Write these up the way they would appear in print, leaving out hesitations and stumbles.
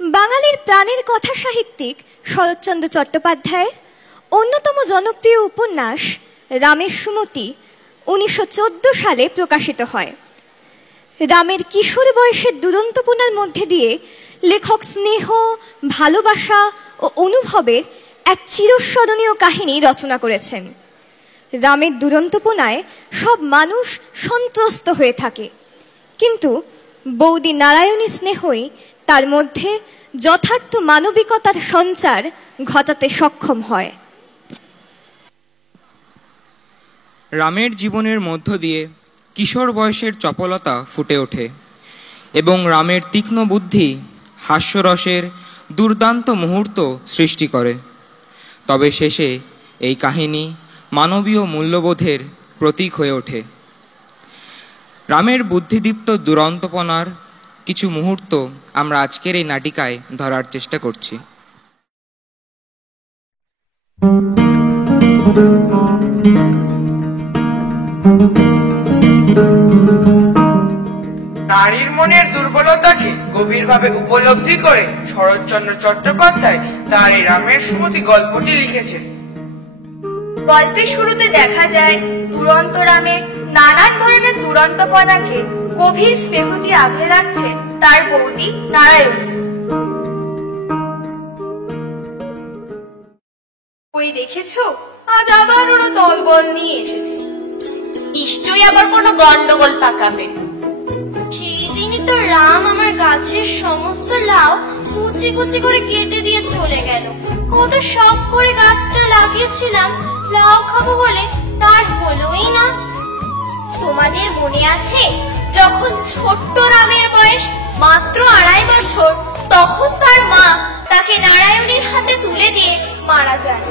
বাঙালির প্রাণের কথা সাহিত্যিক শরৎচন্দ্র চট্টোপাধ্যায়ের অন্যতম জনপ্রিয় উপন্যাস রামের সুমতি 1914 সালে প্রকাশিত হয়। রামের কিশোর বয়সের দুরন্তপনার মধ্যে দিয়ে লেখক স্নেহ, ভালোবাসা ও অনুভবের এক চিরস্মরণীয় কাহিনী রচনা করেছেন। রামের দুরন্তপনায় সব মানুষ সন্ত্রস্ত হয়ে থাকে, কিন্তু বৌদি নারায়ণী স্নেহই তার মধ্যে যথার্থ মানবিকতার সঞ্চার ঘটাতে সক্ষম হয়। রামের জীবনের মধ্য দিয়ে কিশোর বয়সের চপলতা ফুটে ওঠে এবং রামের তীক্ষ্ণ বুদ্ধি হাস্যরসের দুর্দান্ত মুহূর্ত সৃষ্টি করে। তবে শেষে এই কাহিনী মানবীয় মূল্যবোধের প্রতীক হয়ে ওঠে। রামের বুদ্ধিদীপ্ত দুরন্তপনার কিছু মুহূর্ত আমরা আজকের এই নাটিকায় ধরার চেষ্টা করছি। নারীর মনের দুর্বলতাকে গভীরভাবে উপলব্ধি করে শরৎচন্দ্র চট্টোপাধ্যায় তার এই রামের সুমতি গল্পটি লিখেছেন। গল্পের শুরুতে দেখা যায় দুরন্ত রামের নানান ধরনের দুরন্তপনাকে গভীর স্নেহ দিয়ে আগলে রাখছে তার বৌদি নারায়ণী। ওই দেখেছো, আজ আবার ওরা দলবল নিয়ে এসেছে, নিশ্চয়ই আবার কোনো গন্ডগোল পাকাবে। সেই দিনই তো রাম আমার গাছের সমস্ত লাউ কুচি কুচি করে কেটে দিয়ে চলে গেল। কত শখ করে গাছটা লাগিয়েছিলাম লাউ খাবো বলে, তার হলোই না। তোমাদের মনে আছে যখন ছোট্ট রামের বয়স মাত্র 2.5 বছর, তখন তার মা তাকে নারায়ণীর হাতে তুলে দিয়ে মারা যায়।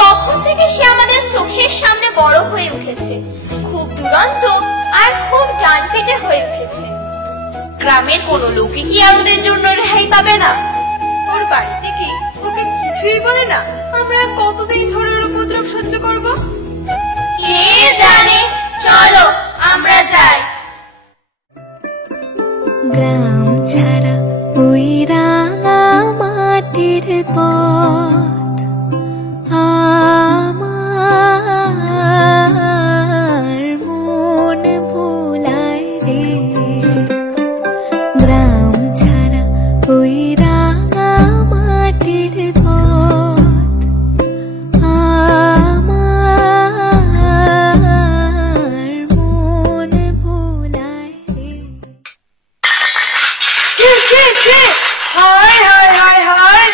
তখন থেকে সে আমাদের চোখের সামনে বড় হয়ে উঠেছে, খুব দুরন্ত আর খুব ডানপিটে হয়ে উঠেছে। গ্রামের কোনো লোকই কি আর ওদের জন্য রেহাই পাবে না? ওর বাড়িতে কি ওকে কিছুই বলে না? আমরা কতদিন ধরে ওর উপদ্রব সহ্য করব? কে জানে, চলো আমরা যাই। গ্রাম ছাড়া ওই রাঙা মাটির পথ আমার মন ভোলায় রে। গ্রাম ছাড়া ওই রাঙা মাটির পথ আমার মন ভোলায় রে। হায় হায় হায় হায়,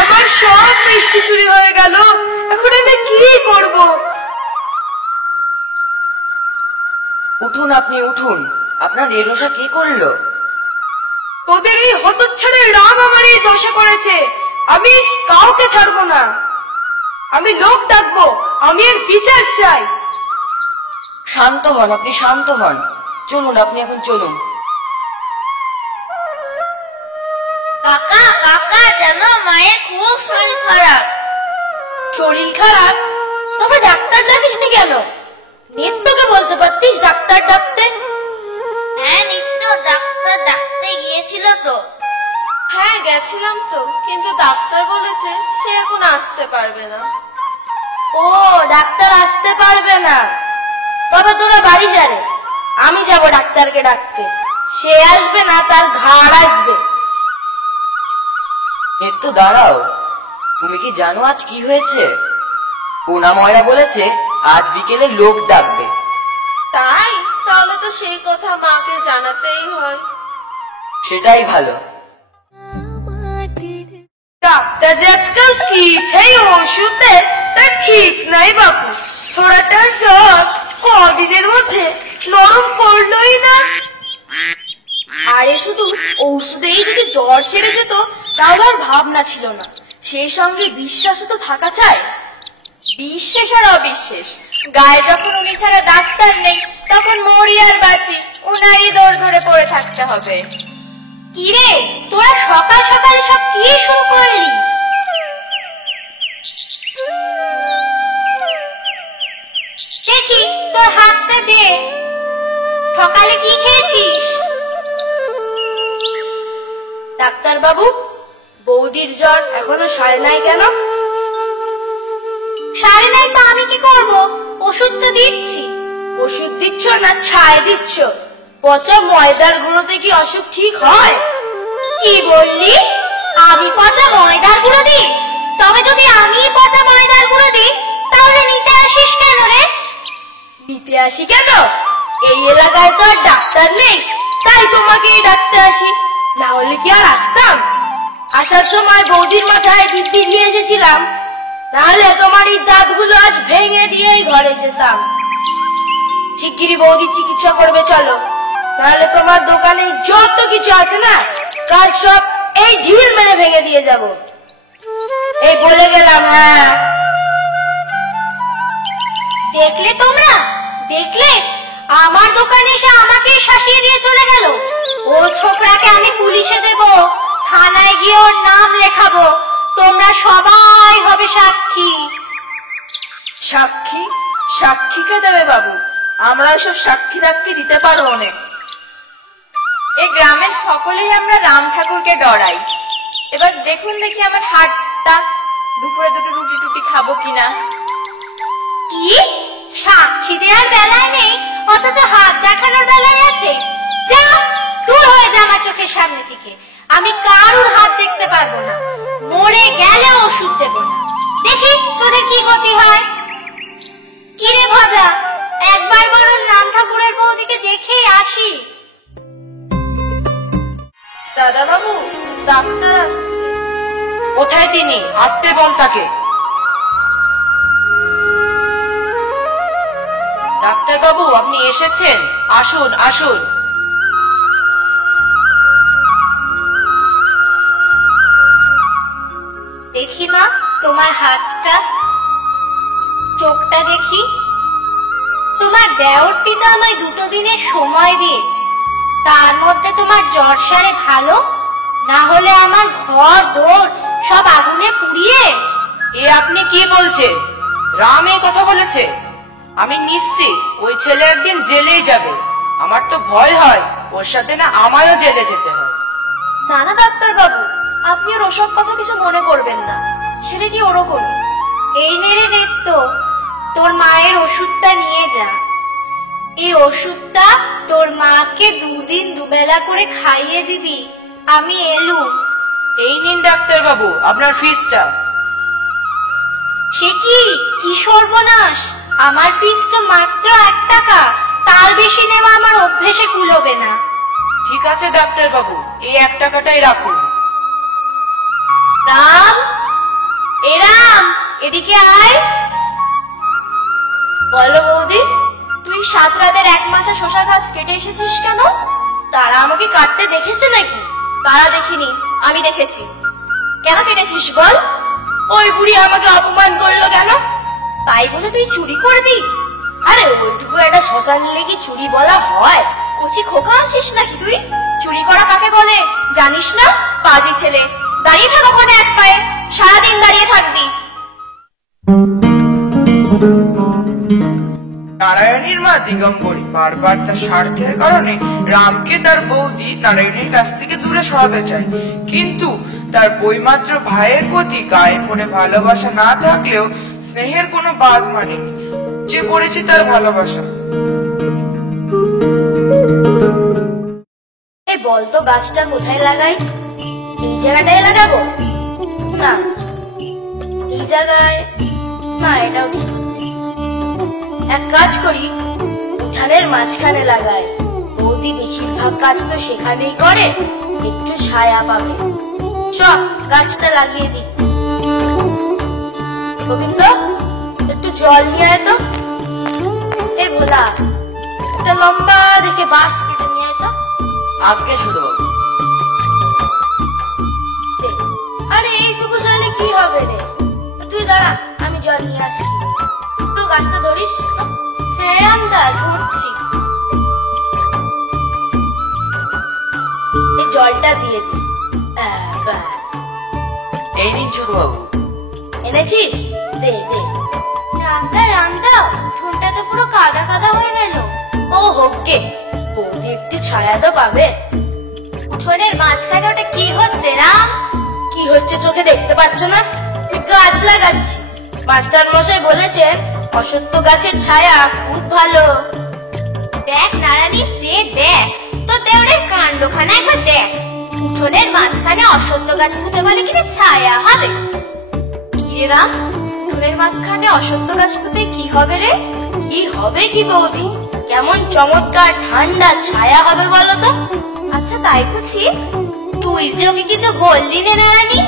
আমার সব মিষ্টি চুরি হয়ে গেল, এখন আমি কি করব? উঠুন, আপনি উঠুন, আপনার এই দশা কে করলো? তোদের এই হতচ্ছাড়া রাম আমার এই দশা করেছে। আমি কাউকে ছাড়বো না, আমি লোক ডাকবো, আমি এর বিচার চাই। শান্ত হন, আপনি শান্ত হন। চলুন, আপনি এখন চলুন। কাকা কাকা, জানো মায়ের খুব শরীর খারাপ। শরীর খারাপ? তবে ডাক্তার ডাকিসনি কেন? নিত্যকে বলতে পারতিস ডাক্তার ডাকতে। হ্যাঁ, নিত্য ডাক্তার ডাকতে গিয়েছিল তো। হ্যাঁ গেছিলাম তো, কিন্তু ডাক্তার বলেছে সে এখন আসতে পারবে না। ও, ডাক্তার আসতে পারবে না? তবে তোরা বাড়ি যাবে, আমি যাব ডাক্তারকে ডাকতে। সে আসবে না, তার ঘাড় আসবে। একটু দাঁড়াও, তুমি কি জানো আজ কি হয়েছে? পোনা ময়রা বলেছে আজ বিকেলে লোক ডাকবে। তাই? তাহলে তো সেই কথা মাকে জানাতেই হয়। সেটাই ভালো। ডাক্তার যে আজকাল কি সেই ওষুধে তা ঠিক নাই বাপু। ছোড়াটার জ্বর কদিনের মধ্যে নরম পড়লই না। আরে শুধু ঔষধেই যদি জ্বর সেরে যেত তাহলে আর ভাবনা ছিল না। সেই সঙ্গে বিশ্বাসও তো থাকা চাই। বিশ্বাস আর অবিশ্বাস, গায়ে যখন উনি ছাড়া ডাক্তার নেই তখন মরি আর বাঁচি উনারই দৌড় ধরে পড়ে থাকতে হবে। কিরে, তোরা সকাল সকাল সব কি শুরু করলি? দেখি তোর হাতটা দে, সকালে কি খেয়েছিস? ডাক্তার বাবু, বৌদির জ্বর এখনো সারে নাই কেন? সারে নাই তো আমি কি করব? ওষুধ তো দিচ্ছি। ওষুধ দিচ্ছ না ছাই দিচ্ছ? পচা ময়দার গুঁড়োতে কি অসুখ ঠিক হয়? কি বললি? আমি পচা ময়দার গুঁড়ো দিই? তবে যদি আমি পচা ময়দার গুঁড়ো দিই তাহলে নিতে আসিস কেন রে? নিতে আসি কেন? এই এলাকায় তো আর ডাক্তার নেই, তাই তোমাকেই ডাকতে আসি। না হলে কি আর আসতাম? আসার সময় বৌদির মাথায় দিব্যি দিয়ে এসেছিলাম, নাহলে তোমার এই দাঁতগুলো আজ ভেঙে দিয়েই ঘরে যেতাম। শিগগিরই বৌদির চিকিৎসা করবে চলো, নাহলে তোমার দোকানে যত কিছু আছে না কাল সব এই ঢিল মেরে ভেঙে দিয়ে যাব। এই বলে গেলাম। হ্যাঁ, দেখলে তোমরা, দেখলে আমার দোকানে এসে আমাকে শাসিয়ে দিয়ে চলে গেল। ও ছোকরাকে আমি পুলিশে দেব, থানায় গিয়ে ওর নাম লেখাবো। তোমরা সবাই হবে সাক্ষী। সাক্ষী? সাক্ষীকে দেবে বাবু? আমরা ওসব সাক্ষী টাক্ষী দিতে পারবো অনেক। এই গ্রামের সকলেই আমরা রাম ঠাকুরকে ডরাই। এবার দেখুন দেখি আমার হাতটা, দুপুরে দুটো রুটি টুটি খাবো কিনা। কি সাক্ষী দেওয়ার বেলায় নেই, অথচ হাত দেখানোর বেলায় আছে? যা, দূর হয়ে যা আমার চোখের সামনে থেকে। আমি কারুর হাত দেখতে পারবো না, মরে গেলে ওষুধ দেব না। দেখি তোদের কি গতি হয়। কি রে ভজা, একবার বরং রাম ঠাকুরের বৌদিকে দেখেই আসি। দাদা বাবু, ডাক্তার আসছে। কোথায় তিনি? আসতে বল তাকে। ডাক্তার বাবু, আপনি এসেছেন? আসুন আসুন। দেখি মা তোমার হাতটা, চোখটা দেখি। তোমার দেওরটি তো আমায় 2 দিনের সময় দিয়েছে, তার মধ্যে তোমার জ্বর সারে ভালো, না হলে আমার ঘর দোর সব আগুনে পুড়িয়ে। এ আপনি কি বলছেন? রাম এই কথা বলেছে? আমি নিশ্চিত ওই ছেলে একদিন জেলেই যাবে। আমার তো ভয় হয় ওর সাথে না আমায়ও জেলে যেতে হয়। না না ডাক্তার বাবু, আপনি ওর ওসব কথা কিছু মনে করবেন না। ছেলেটি ওরকম। এই মেরে নেত্য, তোর মায়ের ওষুধটা নিয়ে যা। এই ওষুধটা তোর মাকে 2 দিন 2 বেলা করে খাইয়ে দিবি। আমি এলুম। এই নিন ডাক্তার বাবু আপনার ফিসটা। সে কি সর্বনাশ! আমার ফিস তো মাত্র 1 টাকা, তার বেশি নেওয়া আমার অভ্যেসে কুলোবে না। ঠিক আছে ডাক্তার বাবু, এই 1 টাকাটাই রাখুন। রাম, এ রাম, এদিকে আয়। বলো বৌদি। তুই 7 রাতের 1 মাসে শশা গাছ কেটে এসেছিস কেন? তারা আমাকে কাটতে দেখেছে নাকি? তারা দেখিনি, আমি দেখেছি। কেন কেটেছিস বল? ওই বুড়ি আমাকে অপমান করলো কেন? তাই বলে তুই চুরি করবি? আরে ওইটুকু একটা শশা নিলে কি চুরি বলা হয়? কচি খোকা আছিস নাকি তুই? চুরি করা কাকে বলে জানিস না? পাজি ছেলে, দাঁড়িয়ে থাক ওখানে 1 পায়ে, সারাদিন দাঁড়িয়ে থাকবি। নারায়ণীর মা দিগম্বরী বারবার তার স্বার্থের কারণে রামকে তার বৌদি নারায়ণীর কাছ থেকে দূরে সরাতে চায়, কিন্তু তার বইমাত্র ভাইয়ের প্রতি গায়ে পড়ে ভালোবাসা না থাকলেও স্নেহের কোনো বাদ মানেনি, যে পড়েছে তার ভালোবাসা। এই বলতো গাছটা কোথায় লাগাই? এই জায়গাটায় লাগাবো? না, এই জায়গায় না, এটাও ঠিক। এক কাজ করি, উঠানের মাঝখানে লাগাই। বৌদি বেশিরভাগ কাজ তো সেখানেই করে, একটু ছায়া পাবে। চল গাছটা লাগিয়ে দি। গোবিন্দ, একটু জল নিয়ে আয় তো। এ ভোলা, একটা লম্বা দেখে বাঁশ কেটে নিয়ে আয় তো। আগে ছোট বাবু। আরে এইটুকু জলে কি হবে রে? তুই দাঁড়া, আমি জল নিয়ে আসছি। একটু গাছটা ধরিস। হ্যাঁ রামদা, ধরছি। এই জলটা দিয়ে দি। ব্যাস, এই নিন ছোট বাবু। এনেছিস? দে দে। রামদা রামদা, উঠোনটা তো পুরো কাদা কাদা হয়ে গেল। ও হোক গে, বৌদি একটু ছায়া তো পাবে। উঠোনের মাঝখানে ওটা কি হচ্ছে রাম? কি হচ্ছে চোখে দেখতে পাচ্ছ না? গাছ লাগাচ্ছি। মাস্টার মশাই বলেছেন অসত্য গাছের ছায়া খুব ভালো। দেখ নারানি, যে দেখ তো দেওরের কাণ্ডখানা একবার দেখ। উঠোনের মাঝখানে অসত্য গাছ পুঁতে বলে কিনা ছায়া হবে? কিরে রাম, উঠোনের মাঝখানে অসত্য গাছ পুঁতে কি হবে রে? কি হবে কি বৌদি, কেমন চমৎকার ঠান্ডা ছায়া হবে বলো তো। আচ্ছা তাই বুঝি? তুই যে ওকে কিছু বললি নে নারানি?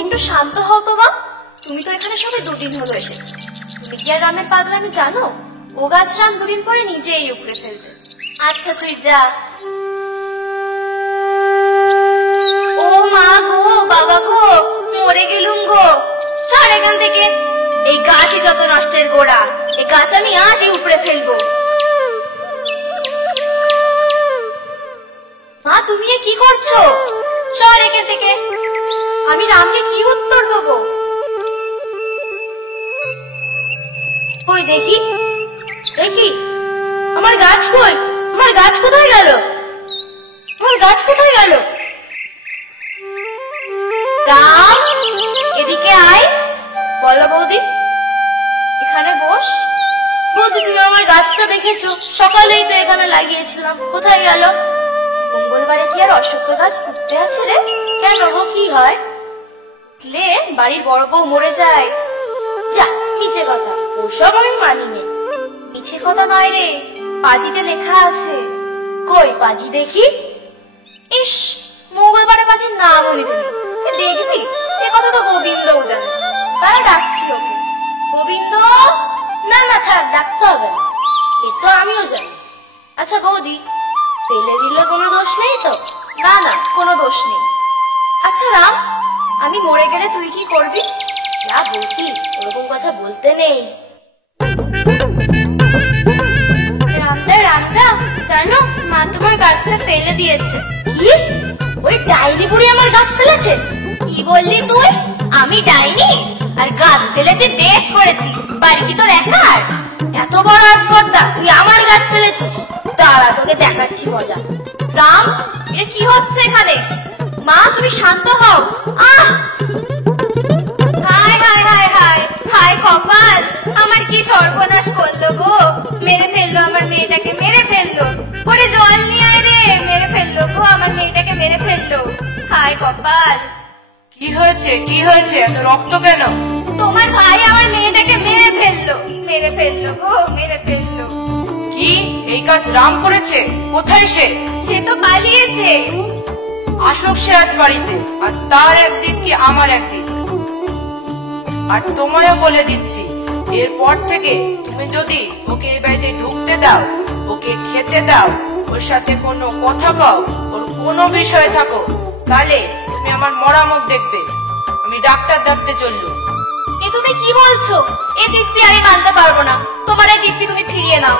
একটু শান্ত হও তো বাপ। তুমি তো এখানে সবে 2 দিন হলো এসেছো। তুমি কি আর রামের পাগলামি জানো? ও গাছ রাম 2 দিন পরে নিজেই উপড়ে ফেলবে। আচ্ছা তুই যা। ও মা গো, বাবা গো, মরে গেলুম গো। চল এখান থেকে। এই গাছই যত নষ্টের গোড়া। এই গাছ আমি আজই উপড়ে ফেলবো। মা তুমি এ কি করছো? চল এখান থেকে। আমি রামকে কি উত্তর দেবো? কই দেখি, দেখি আমার গাছ কই? আমার গাছ কোথায় গেল? আমার গাছ কোথায় গেল? রাম, এদিকে আয়। বলো বৌদি। এখানে বস। বৌদি তুমি আমার গাছটা দেখেছো? সকালেই তো এখানে লাগিয়েছিলাম, কোথায় গেল? মঙ্গলবারে কি আর অশ্বত্থ গাছ পুঁততে আছে রে? কেন গো, কি হয়? পুঁতলে বাড়ির বড় বউ মরে যায়। যা, মিছে কথা, ওসব আমি মানি নে। মিছে কথা নয় রে, পাজিতে লেখা আছে। কই পাজি দেখি। ইস, মঙ্গলবারে পাজির নামও নিতে নেই। দেখবি, এ কথা তো গোবিন্দও জানে। তারা ডাকছি ওকে। গোবিন্দ। না না থাক, ডাকতে হবে না, এ তো আমিও জানি। আচ্ছা বৌদি, ফেলে দিলে কোনো দোষ নেই তো? না না, কোনো দোষ নেই। আচ্ছা রাম, আমি মরে গেলে তুই কি করবি? যা বৌদি, ওরকম কথা বলতে নেই। রামদা রামদা, জানো মা তোমার গাছটা ফেলে দিয়েছে। কি? ওই ডাইনি বুড়ি আমার গাছ ফেলেছে? কি বললি তুই? আমি ডাইনি? আর গাছ ফেলেছে বেশ করেছি। বাড়ি কি তোর একার? এত বড় আসপর্দা, তুই আমার গাছ ফেলেছিস? দাঁড়া, তোকে দেখাচ্ছি মজা। রাম, এটা কি হচ্ছে এখানে? মা তুমি শান্ত হও। আহ, হায় হায় হায় হায় হায় কপাল, আমার কি সর্বনাশ করলো গো। মেরে ফেললো আমার মেয়েটাকে, মেরে ফেললো। ওরে জল নিয়ে আয় রে, মেরে ফেললো গো, আমার মেয়েটাকে মেরে ফেললো। হায় কপাল। কি হয়েছে, কি হয়েছে, এত রক্ত কেন? তোমার ভাই আমার মেয়েটাকে মেরে ফেললো, মেরে ফেললো গো, মেরে ফেললো। কি, এই কাজ রাম করেছে? কোথায় সে? সে তো পালিয়েছে। আসুক সে আজ বাড়িতে, আজ তার একদিন কি আমার একদিন। আর তোমায়ও বলে দিচ্ছি, এরপর থেকে তুমি যদি ওকে এই বাড়িতে ঢুকতে দাও, ওকে খেতে দাও, ওর সাথে কোনো কথা কও, ওর কোনো বিষয়ে থাকো, তাহলে তুমি আমার মরা মুখ দেখবে। আমি ডাক্তার ডাকতে চললুম। এ তুমি কি বলছো? এ দিব্যি আমি মানতে পারবো না। তোমার এই দিব্যি তুমি ফিরিয়ে নাও।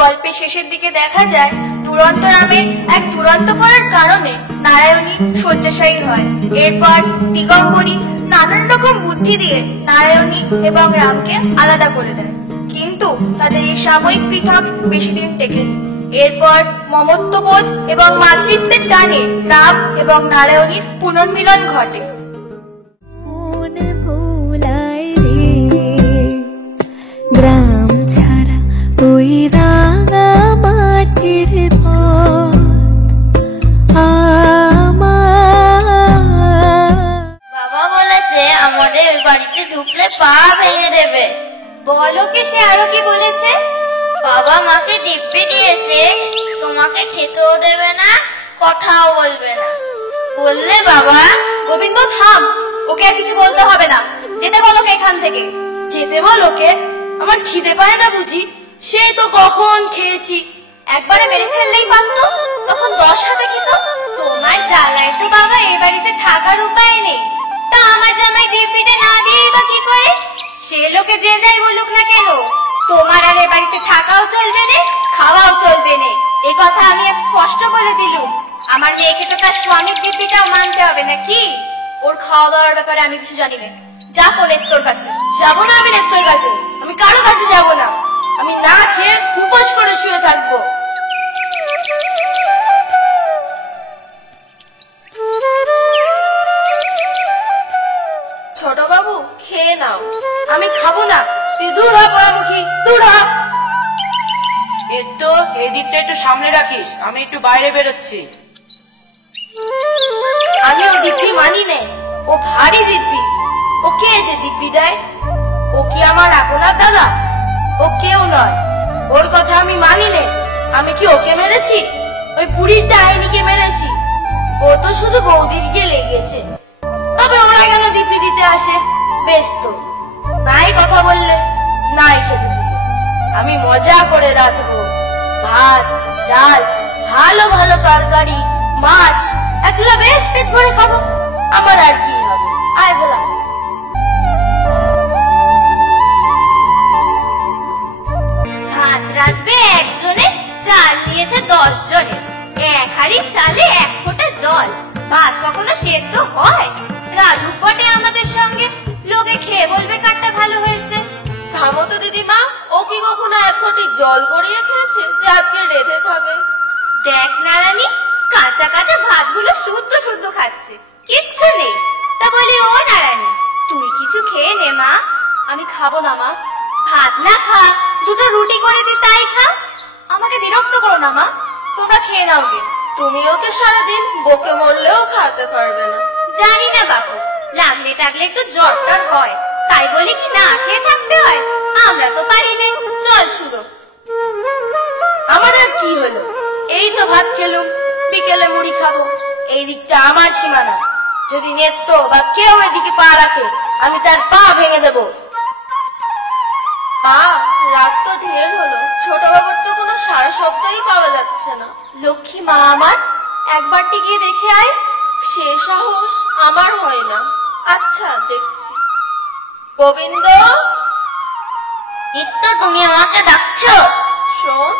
গল্পের শেষের দিকে দেখা যায় দুরন্ত রামের এক দুরন্ত করার কারণে নারায়ণী শয্যাশায়ী হয়। এরপর দিগম্বরী নানান রকম বুদ্ধি দিয়ে নারায়ণী এবং রামকে আলাদা করে দেয়, কিন্তু তাদের এই সাময়িক পৃথক বেশি দিন টেকেনি। এরপর মমত্ববোধ এবং মাতৃত্বের টানে রাম এবং নারায়ণীর পুনর্মিলন ঘটে। মন ভোলায় রে গ্রাম ছাড়া ওই রাঙা মাটির পথ আমার। বাবা বলেছে আমাদের ওই বাড়িতে ঢুকলে পা ভেঙে দেবে। বলো কি, সে আরো কি বলেছে? বাবা মাকে দিব্যি দিয়েছে, তোমাকে খেতেও দেবে না, কথাও বলবে না। বললে বাবা? গোবিন্দ থাম, ওকে আর কিছু বলতে হবে না। যেতে বলো ওকে এখান থেকে। যেতে বল ওকে? আমার খিদে পায় না বুঝি? সেই তো কখন খেয়েছি। একবারে মেরে ফেললেই পারতো, তখন 10 হাতে খেত। তোমার জ্বালায় তো বাবা এ বাড়িতে থাকার উপায় নেই। তা আমার জামাই দিব্যিটা না দিয়ে বা কি করে? সে লোকে যে যাই বলুক না কেন, তোমার আর এ বাড়িতে থাকাও চলবে না, খাওয়াও চলবে না। এ কথা আমি স্পষ্ট বলে দিলুম। আমার মেয়েকে তো তার স্বামীর দিব্যিটাও মানতে হবে না কি? ওর খাওয়া দাওয়ার ব্যাপারে আমি কিছু জানি না। যা কোলের তোর কাছে। যাবো না আমি নেত্রর কাছে, আমি কারো কাছে যাবো না। আমি না খেয়ে উপোস করে শুয়ে থাকবো। নাও। আমি খাবো না, তুই দূর হ পোড়ামুখী, দূর হ। এর তো এই দিকটা একটু সামনে রাখিস, আমি একটু বাইরে বেরোচ্ছি। আমি ও দিব্যি মানি নে, ও ভারী দিব্যি। ও কে যে দিব্যি দেয়? ও কি আমার আপনার দাদা? ও কেউ নয়, ওর কথা আমি মানি নে। আমি কি ওকে মেরেছি? ওই বুড়ির ডাইনিকে মেরেছি। ও তো শুধু বৌদির গিয়ে লেগেছে। তবে ওরা কেন দিব্যি দিতে আসে? বেশ তো, নাই কথা বললে, নাই খেতে দিলে। আমি মজা করে রাখবো, ভাত ডাল, ভালো ভালো তরকারি, মাছ, একলা বেশ পেট ভরে খাবো। আমার আর কি হবে? আয় বলা। ভাত রাঁধবে একজনে, চাল দিয়েছে 10 জনে। এক হাঁড়ি চালে 1 ফোঁটা জল। ভাত কখনো সেদ্ধ হয়? রাধুক বটে আমাদের সঙ্গে, লোকে খেয়ে বলবে কাঠটা ভালো হয়েছে। থামো তো দিদিমা, ও কি কখনো 1 ঘটি জল গড়িয়ে খেয়েছে যে আজকে রেঁধে খাবে? দেখ নারানি, কাঁচা কাঁচা ভাতগুলো শুদ্ধ শুদ্ধ খাচ্ছে, কিচ্ছু নেই। তা বলি ও নারানি, তুই কিছু খেয়ে নে মা। আমি খাবো না মা। ভাত না খা, 2টো রুটি করে দি তাই খা। আমাকে বিরক্ত করো না মা, তোমরা খেয়ে নাও গে। তুমি ওকে সারাদিন বকে মরলেও খাওয়াতে পারবে না। জানি না বাপু, লাগলে টাগলে একটু জ্বরটার হয়, তাই বলি কি না খেয়ে থাকতে হয়? আমরা তো পারি না। চল শুরু। আমার আর কি হলো? এই তো ভাত খেলুম, বিকেলে মুড়ি খাবো। এই দিকটা আমার সীমানা। যদি নেত্য বা কেউ এদিকে পা রাখে, আমি তার পা ভেঙে দেব। পা, রাত তো ঢের হলো, ছোট বাবুর তো কোনো সারা শব্দই পাওয়া যাচ্ছে না। লক্ষ্মী মা আমার, একবারটি গিয়ে দেখে আয়। সে সাহস আমার হয় না। আচ্ছা, দেখছি। গোবিন্দ, নিত্য তুমি আমাকে ডাকছো? শোন।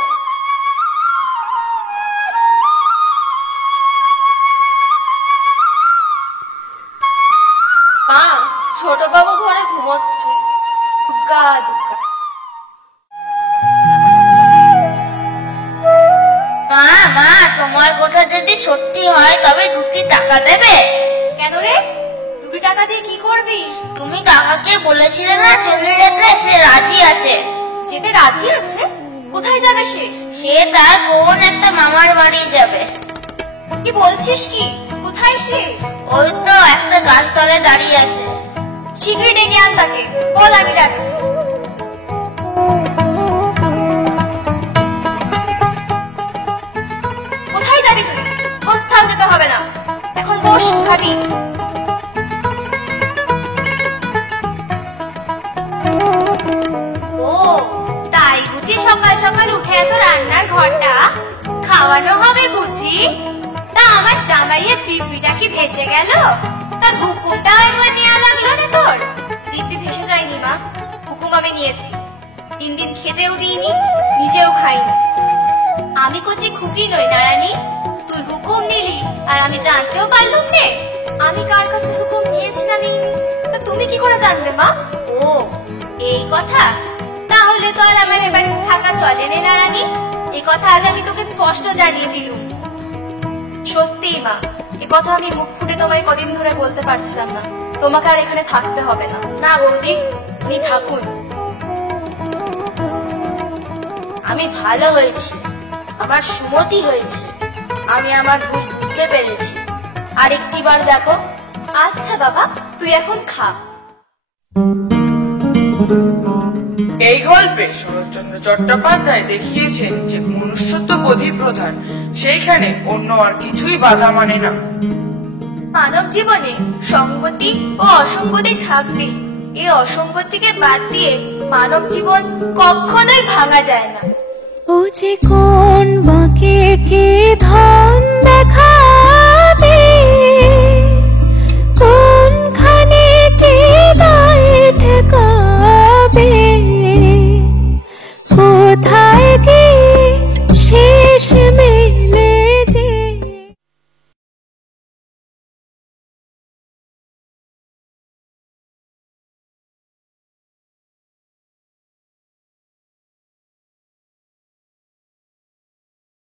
মা, ছোট বাবু ঘরে ঘুমোচ্ছে। দুগ্গা দুগ্গা। মা মা, তোমার কথা যদি সত্যি হয় তবে 2টি টাকা দেবে? কেন রে, 2টি টাকা দিয়ে কি করবি? তুমি কাকাকে বলেছিলে না চলে যেতে, সে রাজি আছে। যেতে রাজি আছে? কোথায় যাবে সে? সে তার কোন একটা মামার বাড়ি যাবে। কি বলছিস কি? কোথায় সে? ওই তো একটা গাছতলে দাঁড়িয়ে আছে। শীঘ্রই ডেকে আন তাকে, বল আমি ডাকছি। কোথায় যাবি তুই? কোথাও যেতে হবে না, এখন বস, খাবি। ও তাই বুঝি সকাল সকাল উঠে এত রান্নার ঘরটা খাওয়ানো হবে বুঝি? তা আমার জামাইয়ের দিব্যিটা কি ভেসে গেল? তার হুকুমটাও একবার নেওয়া লাগলো না তোর? দিব্যি ভেসে যায়নি মা, হুকুম আমি নিয়েছি। 3 দিন খেতেও দিইনি, নিজেও খাইনি। আমি কচি খুকি নই নারানি, তুই হুকুম নিলি আর আমি জানতেও পারলুম নে। আমি কার কাছে হুকুম নিয়েছি না নিইনি তা তুমি কি করে জানলে মা? ও এই কথা, তাহলে তো আর আমার এবার থাকা চলে নে নারানি। এই কথা আজ আমি তোকে স্পষ্ট জানিয়ে দিলুম। সত্যিই মা, এ কথা আমি মুখ ফুটে তোমায় কদিন ধরে বলতে পারছিলাম না। তোমাকে আর এখানে থাকতে হবে না। না বৌদি, উনি থাকুন। আমি ভালো হয়েছি, আমার সুমতি হয়েছে। আমি আমার ভুল বুঝতে পেরেছি। আরেকটিবার দেখো। আচ্ছা বাবা, তুই এখন খা। এই গল্পে শরৎচন্দ্র চট্টোপাধ্যায় দেখিয়েছেন যে মনুষ্যত্ববোধই প্রধান, সেইখানে অন্য আর কিছুই বাধা মানে না। মানব জীবনে সঙ্গতি ও অসঙ্গতি থাকবে। এই অসঙ্গতিকে বাদ দিয়ে মানব জীবন কখনোই ভাঙা যায় না। ও যে কোন বাঁকে কে ধন